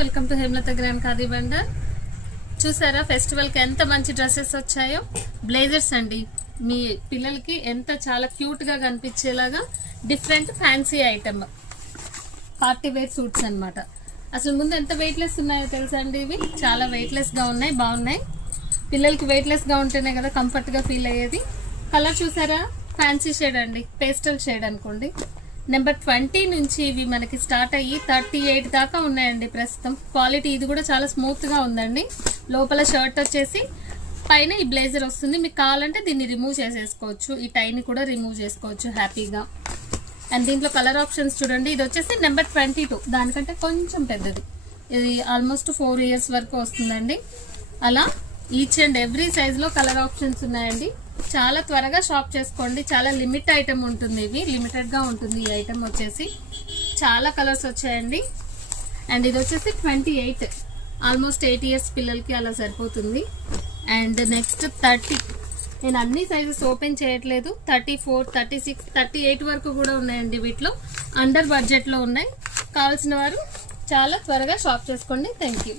Welcome to Hemalatha grand khadi Bhandar. చూసారా festival కి ఎంత మంచి డ్రెస్సెస్ వచ్చాయో. బ్లేజర్స్ అండి, మీ పిల్లలకి ఎంత చాలా క్యూట్ గా కనిపించేలాగా different fancy item party wear suits అన్నమాట. అసలు ముందు ఎంత వెయిట్లెస్ ఉన్నాయో తెలుసా అండి. ఇవి చాలా వెయిట్లెస్ గా ఉన్నాయి, బాగున్నాయి. పిల్లలకి వెయిట్లెస్ గా ఉంటేనే కదా కంఫర్ట్ గా ఫీల్ అయ్యేది. కలర్ చూసారా, ఫ్యాన్సీ షేడ్ అండి, పేస్టల్ షేడ్ అనుకోండి. నెంబర్ 20 నుంచి ఇవి మనకి స్టార్ట్ అయ్యి 38 దాకా ఉన్నాయండి ప్రస్తుతం. క్వాలిటీ ఇది కూడా చాలా స్మూత్ గా ఉందండి. లోపల షర్ట్ వచ్చేసి పైన ఈ బ్లేజర్ వస్తుంది. మీకు కావాలంటే దీన్ని రిమూవ్ చేసేసుకోవచ్చు, ఈ టైని కూడా రిమూవ్ చేసుకోవచ్చు హ్యాపీగా. అండ్ దీంట్లో కలర్ ఆప్షన్స్ చూడండి. ఇది వచ్చేసి నెంబర్ 22, దానికంటే కొంచెం పెద్దది. ఇది ఆల్మోస్ట్ 4 ఇయర్స్ వరకు వస్తుందండి. అలా ఈచ్ అండ్ ఎవ్రీ సైజ్ లో కలర్ ఆప్షన్స్ ఉన్నాయండి. చాలా త్వరగా షాప్ చేసుకోండి. చాలా లిమిట్ ఐటమ్ ఉంటుంది, ఇవి లిమిటెడ్ గా ఉంటుంది. ఈ ఐటమ్ వచ్చేసి చాలా కలర్స్ వచ్చాయండి. అండ్ ఇది వచ్చేసి 28, ఆల్మోస్ట్ 8 ఇయర్స్ పిల్లలకి అలా సరిపోతుంది. అండ్ నెక్స్ట్ 30, నేను అన్ని సైజెస్ ఓపెన్ చేయట్లేదు. 34, 36, 38 వరకు కూడా ఉన్నాయండి. వీటిలో అండర్ బడ్జెట్ లో ఉన్నాయి. కావాల్సిన వారు చాలా త్వరగా షాప్ చేసుకోండి. Thank you.